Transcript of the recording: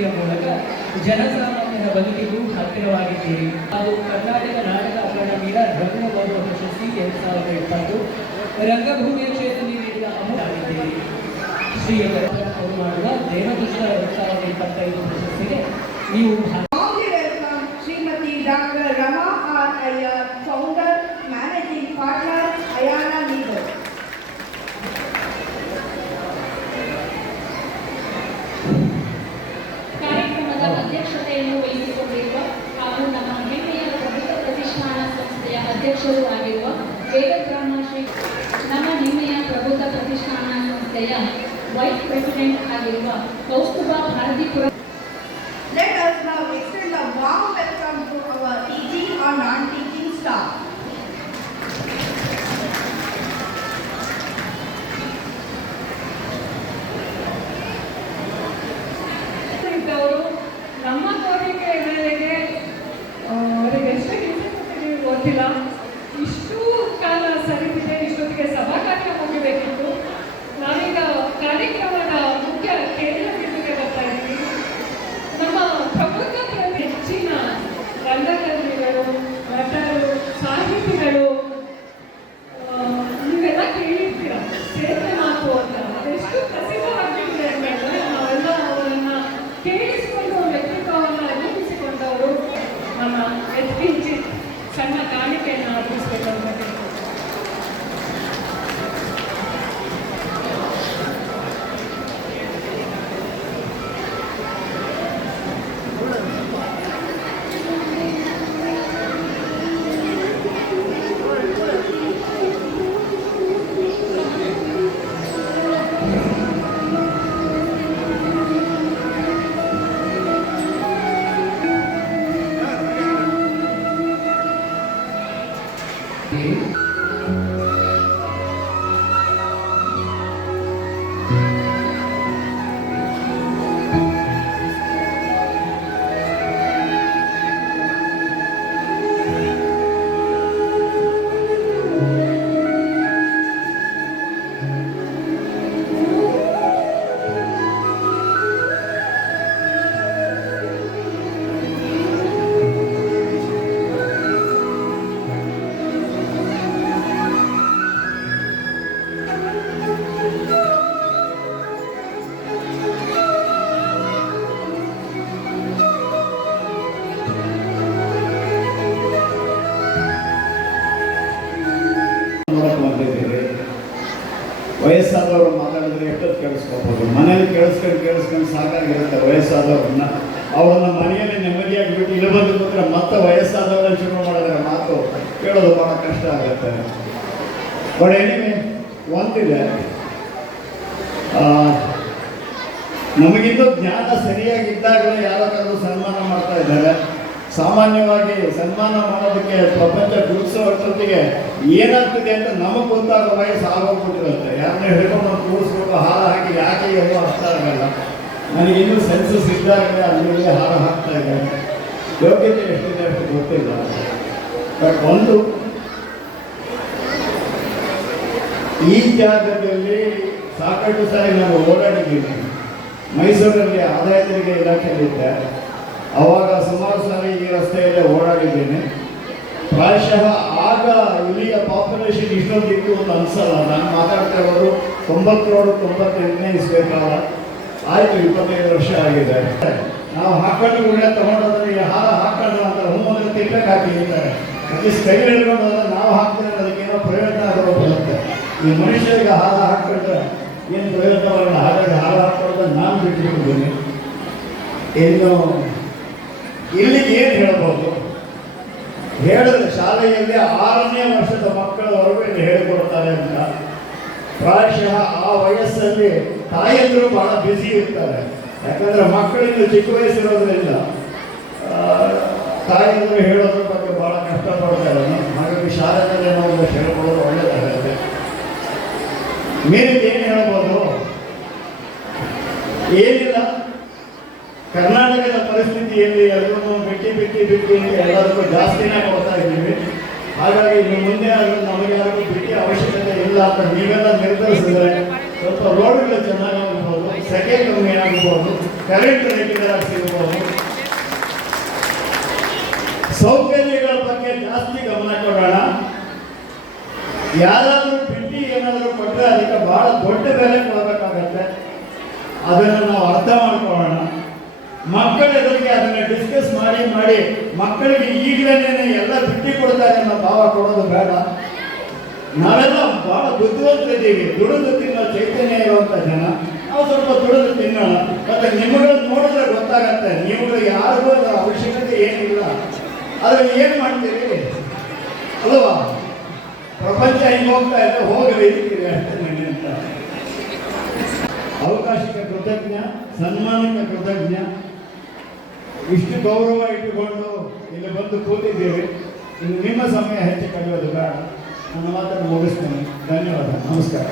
ಪ್ರಶಸ್ತಿಯ ಮೂಲಕ ಜನಸಾಮಾನ್ಯರ ಬದುಕಿಗೂ ಹತ್ತಿರವಾಗಿದ್ದೀರಿ. ಹಾಗೂ ಕರ್ನಾಟಕ ನಾಟಕ ಅಕಾಡೆಮಿಯ ರಂಗಗೌರವ ಪ್ರಶಸ್ತಿ 2020 ರಂಗಭೂಮಿಯ ಕ್ಷೇತ್ರದಲ್ಲಿ ನೀಡಿದ ಅಮೂಲ್ಯವಾಗಿದ್ದೀರಿ. ಶ್ರೀ ಅವರು ಮಾಡುವ ದೇವದುಷ್ಟ 2025 ಪ್ರಶಸ್ತಿಗೆ ನೀವು Shrimati doctor Rama R Iyer, founder managing partner Ayana leader. ಕಾರ್ಯಕ್ರಮದ ಅಧ್ಯಕ್ಷತೆಯನ್ನು ವಹಿಸಿಕೊಂಡಿರುವ ಹಾಗೂ ನಮ್ಮ ಹೆಮ್ಮೆಯ ಪ್ರಬುದ್ಧ ಪ್ರತಿಷ್ಠಾನ ಸಂಸ್ಥೆಯ ಅಧ್ಯಕ್ಷರೂ ಆಗಿರುವ ವೇದಗ್ರಾಮ ಶ್ರೀ ನಮ್ಮ ಹೆಮ್ಮೆಯ ಪ್ರಬುದ್ಧ ಪ್ರತಿಷ್ಠಾನ ಸಂಸ್ಥೆಯ ವೈಸ್ ಪ್ರೆಸಿಡೆಂಟ್ ಆಗಿರುವ Kaustubha Bharathipura. Let us now extend a warm welcome to our teaching or non-teaching staff. ನಮ್ಮ ಕೋರಿಕೆ ಮೇರೆಗೆ ಅವರಿಗೆ ಎಷ್ಟು ಕೆಲಸ ಗೊತ್ತಿಲ್ಲ, ಇಷ್ಟು ಕಾಲ ಸರಿದಿದೆ. ಇಷ್ಟೊತ್ತಿಗೆ ಸಭಾ ಕಾರ್ಯ ಮುಗಿಬೇಕಿತ್ತು. ನಾವೀಗ ಕಾರ್ಯಕ್ರಮದ ಮುಖ್ಯ ಕೇಂದ್ರ ಬಿಂದುಗೆ ಬರ್ತಾ ಇದ್ದೀವಿ. ನಮ್ಮ ಪ್ರಬುದ್ಧ ಹೆಚ್ಚಿನ ರಂಗಕರ್ಮಿಗಳು, ನಟರು, ಸಾಹಿತಿಗಳು ನೀವೆಲ್ಲ ಕೇಳಿರ್ತೀರ ಸೇವೆ ಮಾತು ಅಂತ. ಅದೆಷ್ಟು ಪ್ರಸಿದ್ಧವಾಗಿದೆ ಅಂತಂದರೆ ನಾವೆಲ್ಲ ಅವರನ್ನು ಕೇಳಿಸಿಕೊಂಡು ವ್ಯಕ್ತಿತ್ವವನ್ನು ರೂಪಿಸಿಕೊಂಡವರು ನಮ್ಮ ಕಿಂಚಿತ್ ಸಣ್ಣ ಕಾಣಿಕೆಯನ್ನು ಅರ್ಪಿಸಬೇಕಂತ ಕೇಳ್ತಾರೆ. ವಯಸ್ಸಾದವರು ಮಾತಾಡಿದ್ರೆ ಎಷ್ಟೊತ್ತು ಕೇಳಿಸ್ಕೋಬೋದು. ಮನೇಲಿ ಕೇಳಿಸ್ಕೊಂಡು ಸಾಕಾಗಿರುತ್ತೆ ವಯಸ್ಸಾದವ್ರನ್ನ. ಅವ್ರನ್ನ ಮನೆಯಲ್ಲಿ ನೆಮ್ಮದಿಯಾಗಿ ಬಿಟ್ಟು ಇಲ್ಲಿ ಬಂದು ಕೂತ್ರೆ ಮತ್ತೆ ವಯಸ್ಸಾದವ್ರನ್ನ ಶುರು ಮಾಡಿದ್ರೆ ಮಾತು ಕೇಳೋದು ಭಾಳ ಕಷ್ಟ ಆಗುತ್ತೆ. ಬಟ್ ಎನಿವೆ ಒಂದಿದೆ, ನಮಗಿಂತ ಜ್ಞಾನ ಸರಿಯಾಗಿದ್ದಾಗಲೇ ಯಾರಾದರೂ ಸನ್ಮಾನ ಮಾಡ್ತಾ ಇದ್ದಾರೆ. ಸಾಮಾನ್ಯವಾಗಿ ಸನ್ಮಾನ ಮಾಡೋದಕ್ಕೆ ಪ್ರಪಂಚ ಗುರುತಿಸೋಷ್ಟೊತ್ತಿಗೆ ಏನಾಗ್ತದೆ ಅಂತ ನಮಗೆ ಗೊತ್ತಾಗೋ ವಯಸ್ಸು ಆಗೋಗ್ಬಿಟ್ಟಿರುತ್ತೆ. ಯಾರನ್ನ ಹಿಡ್ಕೊಂಡು ಕೂರಿಸ್ಬೇಕು, ಹಾರ ಹಾಕಿ ಯಾಕೆ ಏನೋ ಅರ್ಥ ಆಗಲ್ಲ. ನನಗಿನ್ನೂ ಸೆನ್ಸಸ್ ಇದ್ದಾಗಲೇ ಅಲ್ಲಿ ಹಾರ ಹಾಕ್ತಾ ಇದೆ. ಯೋಗ್ಯತೆ ಎಷ್ಟಿದೆ ಅಷ್ಟು ಗೊತ್ತಿಲ್ಲ. ಬಟ್ ಒಂದು, ಈ ಜಾಗದಲ್ಲಿ ಸಾಕಷ್ಟು ಸಾರಿ ನಾನು ಓಡಾಡಿದ್ದೀನಿ. ಮೈಸೂರಲ್ಲಿ ಆದಾಯ ತೆರಿಗೆ ಇಲಾಖೆಯಲ್ಲಿದ್ದೆ. ಆವಾಗ ಸುಮಾರು ಸಾರಿ ಈ ರಸ್ತೆಯಲ್ಲೇ ಓಡಾಡಿದ್ದೇನೆ. ಪ್ರಾಯಶಃ ಆಗ ಇಲ್ಲಿಯ ಪಾಪ್ಯುಲೇಷನ್ ಇಷ್ಟೊಂದಿತ್ತು ಅಂತ ಅನಿಸಲ್ಲ. ನಾನು ಮಾತಾಡ್ತಾ ಇರೋದು 90-98ನೇ ಇಸ್ಬೇಕಾದ ಆಯಿತು, 25 ವರ್ಷ ಆಗಿದೆ. ನಾವು ಹಾಕೊಂಡು ಉಳ್ಳೆ ತೊಗೊಂಡೋದ್ರೆ ಹಾರ ಹಾಕೊಂಡು ಅಂತ ಹೂಮಂದ್ರೆ ತಿರ್ಬೇಕು ಹಾಕಿರ್ತಾರೆ. ಅಟ್ಲೀಸ್ಟ್ ಕೈ ಹಿಡ್ಕೊಂಡೋದ್ರೆ ನಾವು ಹಾಕ್ತಾರೆ, ಅದಕ್ಕೇನೋ ಪ್ರಯೋಜನ ಆಗೋದು ಬರುತ್ತೆ. ಈ ಮನುಷ್ಯರಿಗೆ ಹಾರ ಹಾಕ್ಕೊಂಡ್ರೆ ಏನು ಪ್ರಯೋಜನ ಬರಲ್ಲ. ಹಾಗಾಗಿ ಹಾರ ಹಾಕೊಳ್ಳೋದು ನಾನು ಬಿಟ್ಟಿದ್ದೀನಿ. ಇನ್ನು ಇಲ್ಲಿಗೆ ಏನು ಹೇಳ್ಬೋದು ಹೇಳಿದ್ರೆ, ಶಾಲೆಯಲ್ಲಿ 6ನೇ ವರ್ಷದ ಮಕ್ಕಳವರೆಗೂ ಇಲ್ಲಿ ಹೇಳಿಕೊಡ್ತಾರೆ ಅಂತ. ಪ್ರಾಯಶಃ ಆ ವಯಸ್ಸಲ್ಲಿ ತಾಯಂದರು ಬಹಳ ಬ್ಯುಸಿ ಇರ್ತಾರೆ. ಯಾಕಂದರೆ ಮಕ್ಕಳಿಂದ ಚಿಕ್ಕ ವಯಸ್ಸಿರೋದ್ರಿಂದ ತಾಯಂದರು ಹೇಳೋದ್ರ ಬಗ್ಗೆ ಭಾಳ ಕಷ್ಟಪಡ್ತಾರೆ. ಹಾಗಾಗಿ ಶಾಲೆಯಲ್ಲಿ ನಾವು ಹೇಳ್ಕೊಳ್ಳೋದು ಒಳ್ಳೆಯದಾಗುತ್ತೆ. ಮೇಲಿಗೆ ಏನು ಹೇಳ್ಬೋದು, ಏನಿಲ್ಲ, ಕರ್ನಾಟಕದ ಪರಿಸ್ಥಿತಿಯಲ್ಲಿ ಎಲ್ಲರೂ ಬಿಟ್ಟು ಎಲ್ಲರಿಗೂ ಜಾಸ್ತಿನೇ ಕೊಡ್ತಾ ಇದ್ದೀವಿ. ಹಾಗಾಗಿ ಇನ್ನು ಮುಂದೆ ನಮಗೆ ಯಾರಿಗೂ ಬಿಟ್ಟಿ ಅವಶ್ಯಕತೆ ಇಲ್ಲ ಅಂತ ನೀವೆಲ್ಲ ನಿರ್ಧರಿಸಿದರೆ ಸ್ವಲ್ಪ ರೋಡ್ಗಳು ಚೆನ್ನಾಗಾಗಬಹುದು, ಸೆಕೆ ಕಮ್ಮಿ ಆಗಬಹುದು, ಕರೆಂಟ್ ರೆಗ್ಯುಲರ್ ಸಿಗಬಹುದು. ಸೌಕರ್ಯಗಳ ಬಗ್ಗೆ ಜಾಸ್ತಿ ಗಮನ ಕೊಡೋಣ. ಯಾರಾದರೂ ಬಿಟ್ಟು ಏನಾದರೂ ಕೊಟ್ಟರೆ ಅದಕ್ಕೆ ಬಹಳ ದೊಡ್ಡ ಬೆಲೆ ಕೊಡಬೇಕಾಗತ್ತೆ. ಅದನ್ನು ನಾವು ಅರ್ಥ ಮಾಡ್ಕೊಳ್ಳೋಣ. ಮಕ್ಕಳ ಎದುರಿಗೆ ಅದನ್ನು ಡಿಸ್ಕಸ್ ಮಾಡಿ ಮಕ್ಕಳಿಗೆ ಈಗಲೇ ಎಲ್ಲ ಬಿಟ್ಟು ಕೊಡ್ತಾರೆ ಅನ್ನೋ ಭಾವ ಕೊಡೋದು ಬೇಡ. ನಾವೆಲ್ಲ ಬಹಳ ಬುದ್ಧಿವಂತರಿದ್ದೀವಿ, ದುಡಿದು ತಿನ್ನೋ ಚೈತನ್ಯ ಇರುವಂಥ ಜನ. ನಾವು ಸ್ವಲ್ಪ ದುಡಿದು ತಿನ್ನೋಣ. ಮತ್ತೆ ನಿಮ್ಮಗಳನ್ನು ನೋಡಿದ್ರೆ ಗೊತ್ತಾಗತ್ತೆ, ನೀವುಗಳು ಯಾರಿಗೂ ಅದರ ಅವಶ್ಯಕತೆ ಏನಿಲ್ಲ. ಆದರೆ ಏನು ಮಾಡ್ತೀರಿ ಅಲ್ವಾ? ಪ್ರಪಂಚ ಹಿಂಗೆ ಹೋಗ್ತಾ ಇದೆ, ಹೋಗಲಿ ಅಷ್ಟೇ ಅಂತ. ಅವಕಾಶಕ್ಕೆ ಕೃತಜ್ಞ, ಸನ್ಮಾನಕ್ಕೆ ಕೃತಜ್ಞ. ಇಷ್ಟು ಗೌರವ ಇಟ್ಟುಕೊಂಡು ಇಲ್ಲಿ ಬಂದು ಕೂತಿದ್ದೇವೆ. ಇನ್ನು ನಿಮ್ಮ ಸಮಯ ಹೆಚ್ಚು ಕಳೆಯೋದು ಬೇಡ. ನನ್ನ ಮಾತನ್ನು ಮುಗಿಸ್ತೇನೆ. ಧನ್ಯವಾದ. ನಮಸ್ಕಾರ.